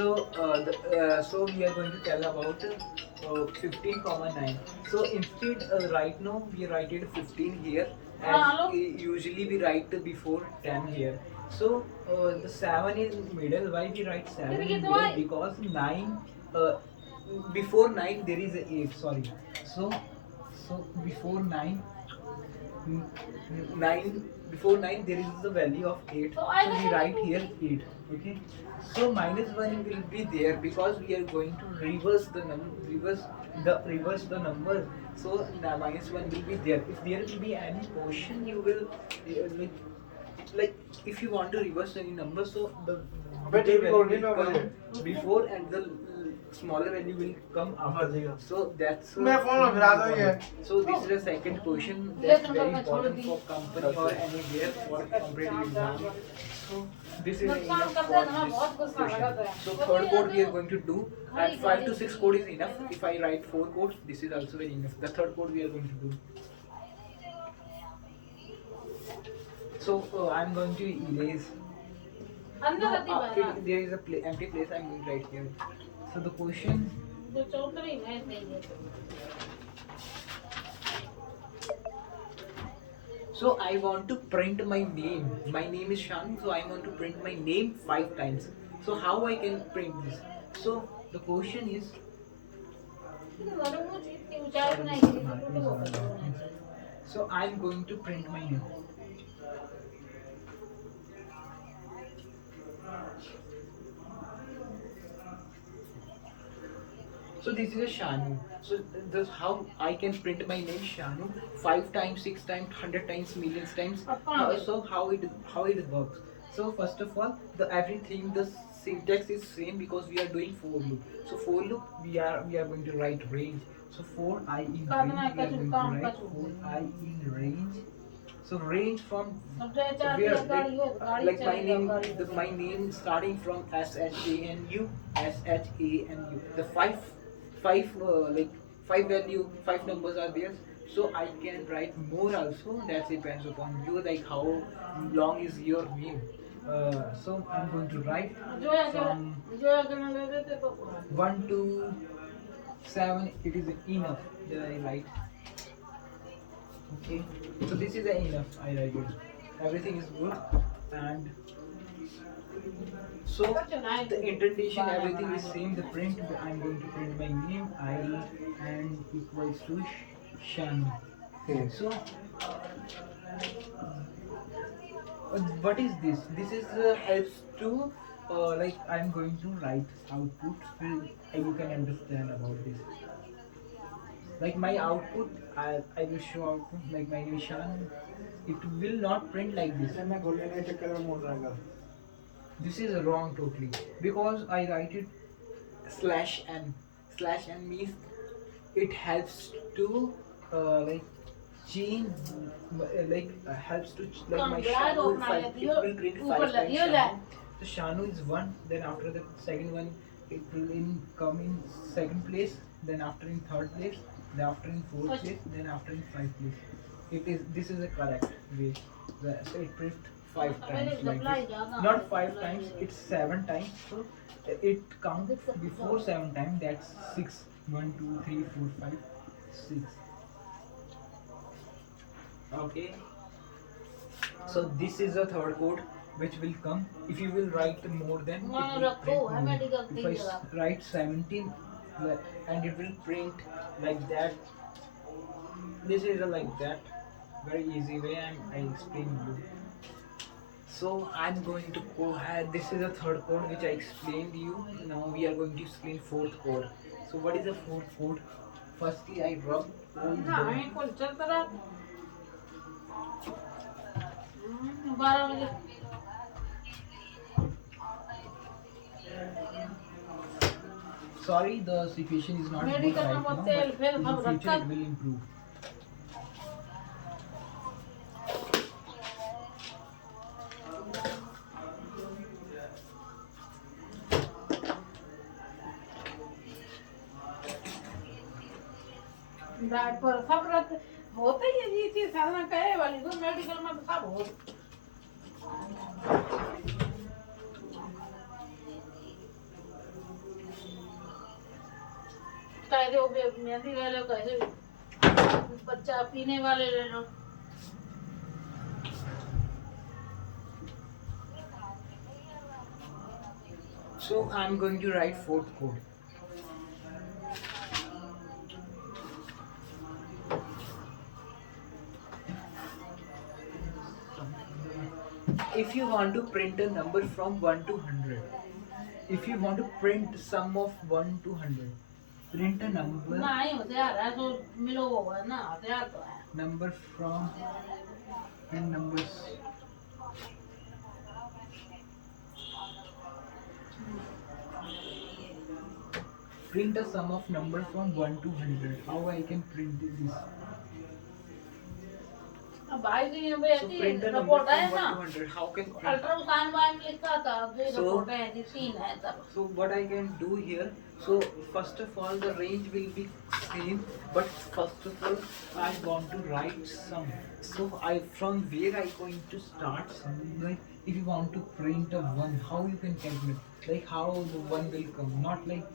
So we are going to tell about 15,9. So instead, right now we write it 15 here, as usually we write before 10 here. So the 7 is middle. Why we write 7 in middle? Because 9, uh, before 9 there is a 8. Sorry. So before 9, 9, before 9 there is the value of 8, so we write here 8. Okay, so minus 1 will be there because we are going to reverse the number. So the minus 1 will be there. If there will be any portion, you will like if you want to reverse any number, so the bigger value will come before and the smaller value will come after. So that's so this is the second question that's very important for company or anywhere for competitive exam. So this is enough for this question. So third code we are going to do, and 5 to 6 code is enough. If I write 4 codes, this is also very enough. The third code we are going to do. So I'm going to erase. No, there is a empty place. I'm going to write here. So the question. So I want to print my name. My name is Shan. So I want to print my name 5 times. So how I can print this? So the question is. So I'm going to print my name. So this is a Shanu. So this how I can print my name Shanu 5 times, 6 times, 100 times, millions times. So how it works? So first of all, the everything the syntax is same because we are doing for loop. So for loop we are going to write range. So for I in range we are going to write for I in range. So range from where like my name starting from SHANU. The five value, 5 numbers are there. So I can write more also. That depends upon you, like how long is your name. So I'm going to write from 1 to 7. It is enough that I write. Okay, so this is enough. I write it. Everything is good, and so the indentation, everything is same. The print, I'm going to print my name I and equals to Shan. So what is this? This is helps to like I'm going to write output so you can understand about this. Like my output, I will show output like my nation. It will not print like this. This is wrong totally because I write it slash n. Slash n means it helps to like change helps to like my Shanu it will print 5 times Shanu. So Shanu is 1. Then after the second one, it will come in second place. Then after in third place. Then after in fourth place. Then after in 5th place. This is the correct way. So it prints 5 times like this. Not 5 times. It's 7 times. So it counts before 7 times. That's 6. 1, 2, 3, 4, 5, 6. Okay, so this is the third code which will come if you will write more than it will print more. If I write 17 and it will print like that. This is a like that very easy way I explain you. So I'm going to go ahead. This is the third code which I explained you. Now we are going to explain fourth code. So what is the fourth code? Firstly I rub all the sorry, the situation is not good right now, but in the future it will improve. पर सब रत होते ही ये चीज साधना करे वाली तो medical में तो सब हो कैसे हो मेहंदी ले लो, कैसे बच्चा पीने वाले ले लो। So I'm going to write fourth code. If you want to print a number from 1 to 100, if you want to print sum of 1 to 100, print a number नहीं होशियार है तो मिलो वो है ना, होशियार तो है। number from and numbers. Print a sum of number from 1 to 100. How I can print this? अब भाई की ये So बेटी print a number रिपोर्ट है from 1 ना, to 100. How can print? Ultrasound wine में लिखा था, जो So- रिपोर्ट है जी 3 है तब। So what I can do here, so first of all the range will be same, but first of all I want to write sum. So from where I going to start sum? Like if you want to print a 1, how you can calculate? Like how the 1 will come? Not like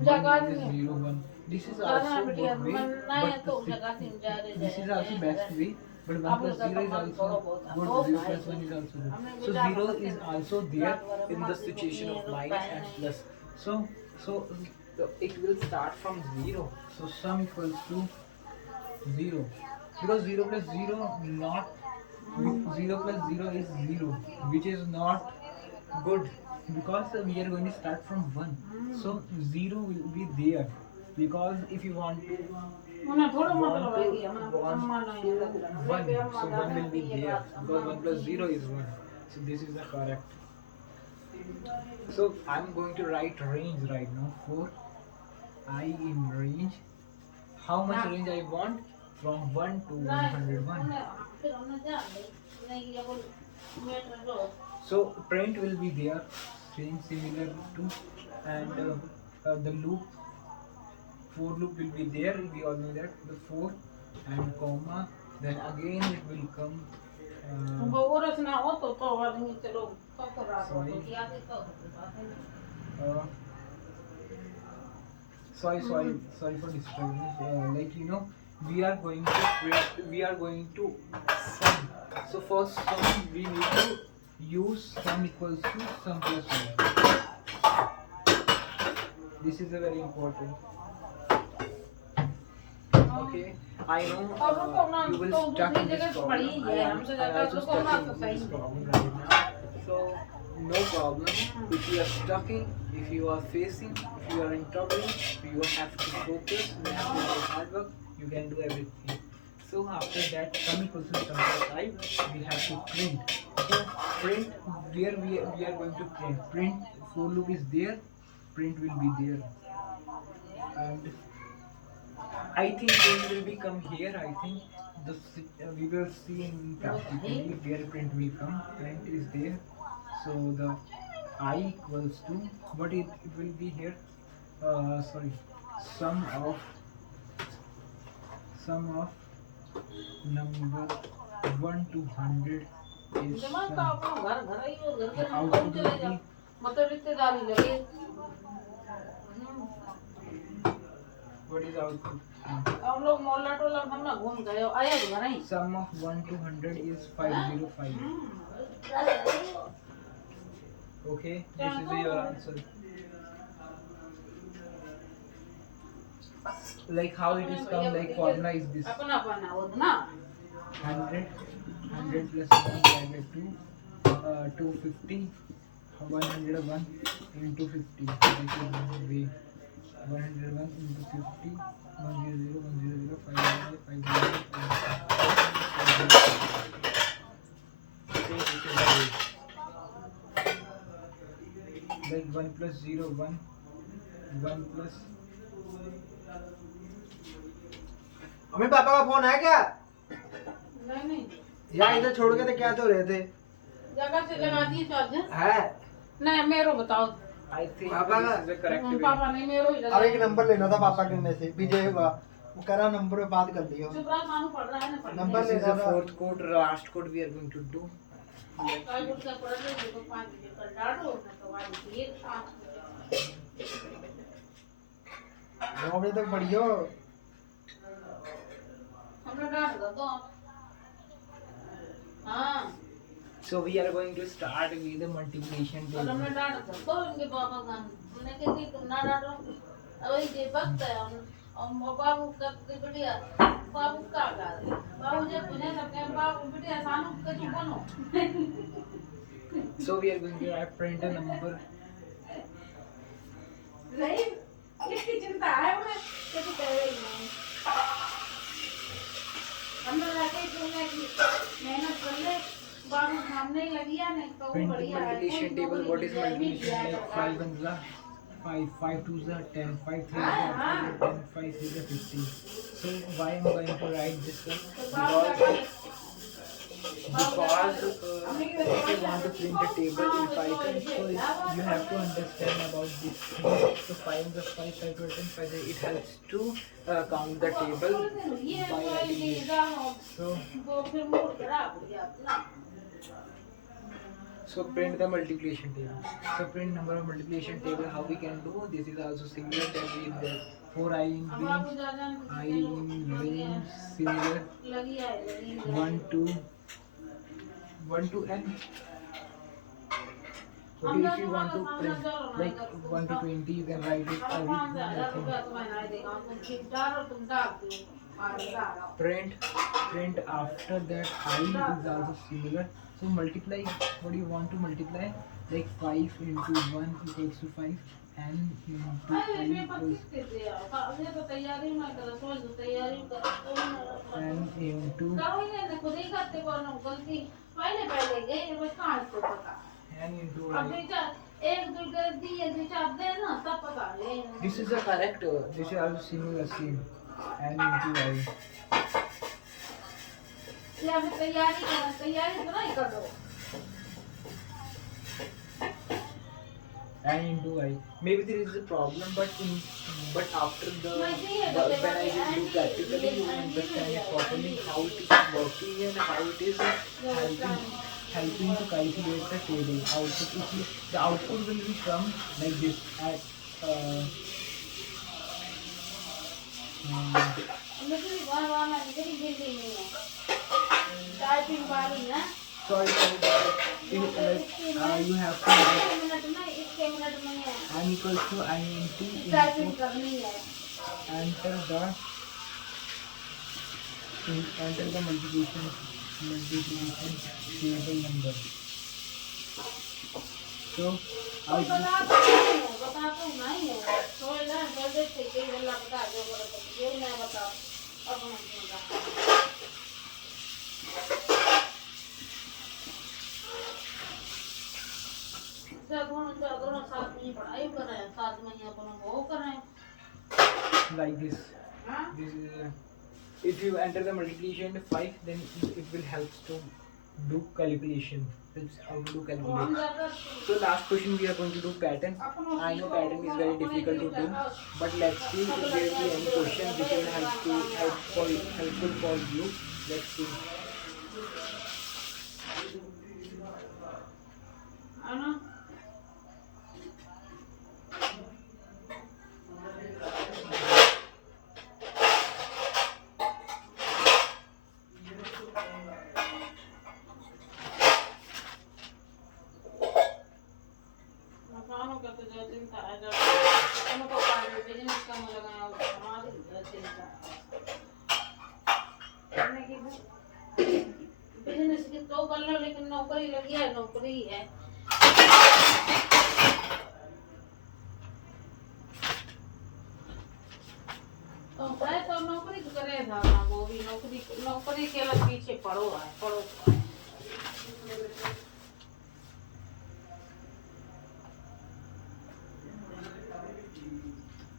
1 जगह minus नहीं। 0 1. This is करना also बढ़िया, good way, बनना है but तो the जगह से जा रहे this is also best way. But 1 अब plus उसका 0 is कमाल थोड़ा also बहुत है। good. तो 0 भाई plus 1 is also good. हमने So बेटा 0 को is also there in the situation of minus and plus. So it will start from 0. So sum equals to 0. Because 0 plus 0 not 0 plus 0 is 0, which is not good, because we are going to start from 1. So 0 will be there, because if you want to उन्हें थोड़ा want मतलब है कि to हमारा want अम्मा to नहीं लग रहा 1, है, अम्मा so 1 दादा will be की ये there, बात because 1 plus 0 is 1. So this is the correct. So I'm going to write range right now for I in range. How much range I want? From 1 to 101. फिर हमने जान नहीं ये बोल मेरे लो So print will be there, same similar to, and the loop, for loop will be there. We all know that the for and comma. Then again it will come. वो और सुना हो तो आदमी चलो तो रात को Sorry. दिया दे तो Uh, sorry for disturbance. Like we are going to print, we are going to sum. So for sum we need to use sum equals to sum plus 1. This is a very important. Okay, I know you will stuck in this problem. I am also stuck in this problem right now. So no problem. If you are stuck in, if you are facing, if you are in trouble, you have to focus, you have to do hard work, you can do everything. So after that, sum equals to sum plus I, we have to print. So print, where we are going to print. Print, for loop is there, print will be there. And I think print will become here. I think we will see in practically where print will come. Print is there. So the I equals to what it will be here. Sorry, sum of number 1 to 100 is जमा तो sum. अपना घर घर ही हो, घर The घर में output चले will जाओ, be मतलब रिश्तेदारी लगे। what is output? हम लोग मोहल्ला टोला हम ना घूम गए, आया तो घर ही। Sum of 1 to 100 is 505. Okay, this is your answer. Like how it is come, like formula is this. अपना अपना हो ना। 100 plus 1 divided by 250, 101 into 50. This is the way. 101 into 50, 100, 100, 500, 500, 500. Okay, this is the way. Like 1 plus 0, 1, 1 plus. अम्मी पापा का phone है क्या? नहीं नहीं, या इधर छोड़ के तो क्या तो रहे थे? जगह से लगा दिए चार्जर। है? नहीं मेरे बताओ। I think Papa this का- is the correct way. पापा नहीं मेरे ही अब एक नंबर लेना था पापा के में से विजय हुआ वो कह रहा नंबर पे बात कर लियो चुप रहा, खानू पड़ रहा है ना। नंबर This is लेना the था fourth code, last code we are going to do. काय गुस्सा पड़ रहा है, देखो 5 बजे कल डालो ना तो आज ये 5 वो 9 बजे तक पढ़ियो। हमने डांट दो तो हाँ So we are going to start with the multiplication और हमने table. डांट दो तो इनके पापा का हमने कहा कि तुम ना डांटो अब ये वक्त है और बाबू का बिटिया बाबू का बाबू जब पुणे सबके बाबू बिटिया सानू का तू बनो So we are going to write print a number. नहीं इसकी चिंता है उन्हें कि तू कह रही नहीं हमने लगे तुमने की मेहनत कर ले बाबू सामने ही लगी है नहीं तो Print the बढ़िया है multiplication table. What is multiplication? Like 5 ones are 5, 5 twos are 10, 5 threes are 10, 5 threes are 50. So why am I going to write this one? Because if you want to print a table in Python, so you have to understand about this thing. So 5 the 5, 5 to 10, 5 it helps to count the table by writing it. So So print the multiplication table. So print number of multiplication table. How we can do? This is also similar that with the 4 I in range, I in range similar 1 to 1 to n. Okay, if you want to print like 1 to 20, you can write it everything. Print after that I is also similar. So multiply. What do you want to multiply? Like 5 into 1 equals to 5 and into n equals n into n into I. This is a correct. This is also similar same. N into I. N into I. Maybe there is a problem, but after when I will do practically, you will understand it properly how it is working and how it is helping to calculate the table output. The output will be come like this at sorry, you have to n equals to I into enter the multiplication table number. So I like this. This is if you enter the multiplication 5, then it will help to do calculation. That's how to do calculation. So last question we are going to do pattern. I know pattern is very difficult to do, but let's see if there will be any question which will helpful for you. Let's see. Business की तो कर लो लेकिन नौकरी लगी है नौकरी है तो नौकरी तो करे था ना वो भी नौकरी के लिए पीछे पड़ो है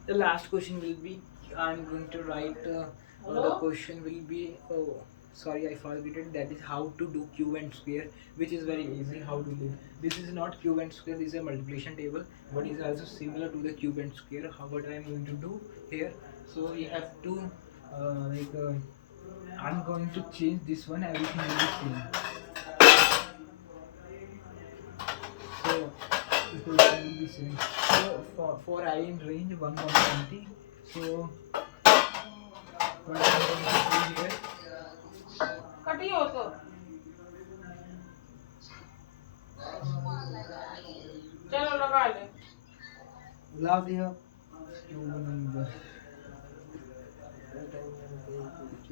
The last question will be, I'm going to write the question will be, oh sorry I forgot it, that is how to do cube and square, which is very easy how to do. This is not cube and square, this is a multiplication table, but is also similar to the cube and square. What I am going to do here, so we have to I'm going to change this one, everything will be same. So equation will be same. So for I in range 1 to 20, So what I'm going to do here, कटी हो तो चलो लगा ले बुला दिया cube number,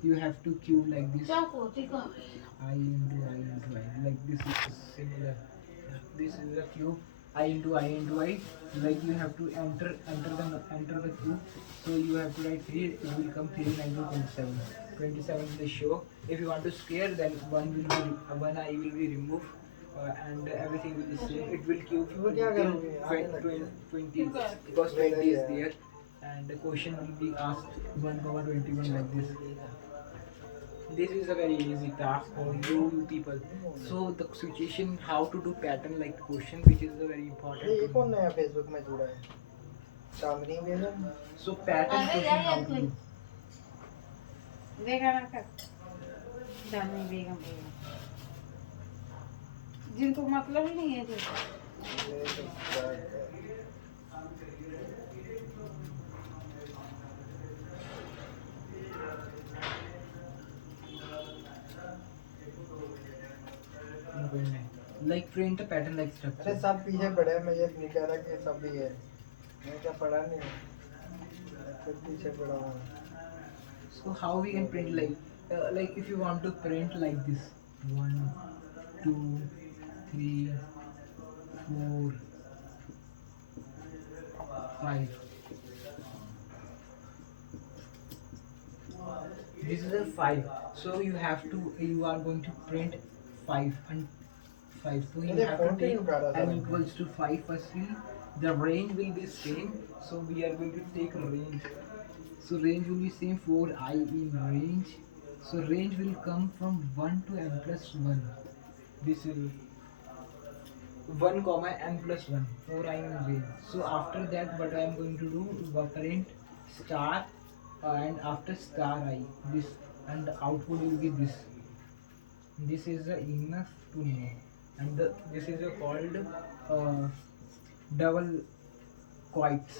you have to cube like this. चाकू ठीक है I into I into I, like this is similar. This is a cube. I into I into I, like you have to enter the cube. So you have to write 3. It will come 3 9 to 27. 27 is the show. If you want to square, then one I will be removed, and everything will be same. It will cube वो क्या करोगे? आगे लग गया। 20 because 20 is there, and the question will be asked 1,21 like this. This is a very easy task for you people. So the situation how to do pattern like question, which is a very ये important. कौन नया Facebook में जुड़ा है चांदनी बेगम So pattern अरे question how यार to do. देखा ना कर जाने बेगम बेगम जिनको मतलब ही नहीं है जो ये तो क्या है? Like print a pattern like अरे structure. सब पीछे पड़े हैं, मैं ये नहीं कह रहा कि सब भी है मैं क्या पढ़ा नहीं सब पीछे पड़ा हुआ है So how we can print like if you want to print like this 1 2 3 4 5. This is a 5. So you are going to print 5 and 5. So you अरे have फोन to पे take क्यों कर रहा था n equals to 5 firstly. The range will be same. So we are going to take range. So range will be same for I in range. So range will come from 1 to n plus 1. This is 1 comma n plus 1 for I in range. So after that what I am going to do, print star, and after star I this, and the output will be this. This is the enough to know, and this is called double quotes.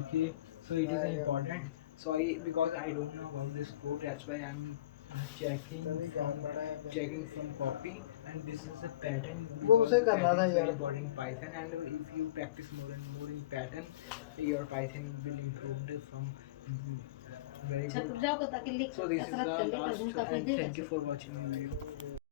Okay, so it is important. So because I don't know about this code, that's why I'm checking तभी from ज्ञान बढ़ा है copy, and this is a pattern. वो उसे because करना था pattern is very यार। important in Python, and if you practice more and more in pattern, your Python will improve from very छत good. जाओ ताकि लिख So this is कसरत कर the ले last, कभी and thank you for watching the video.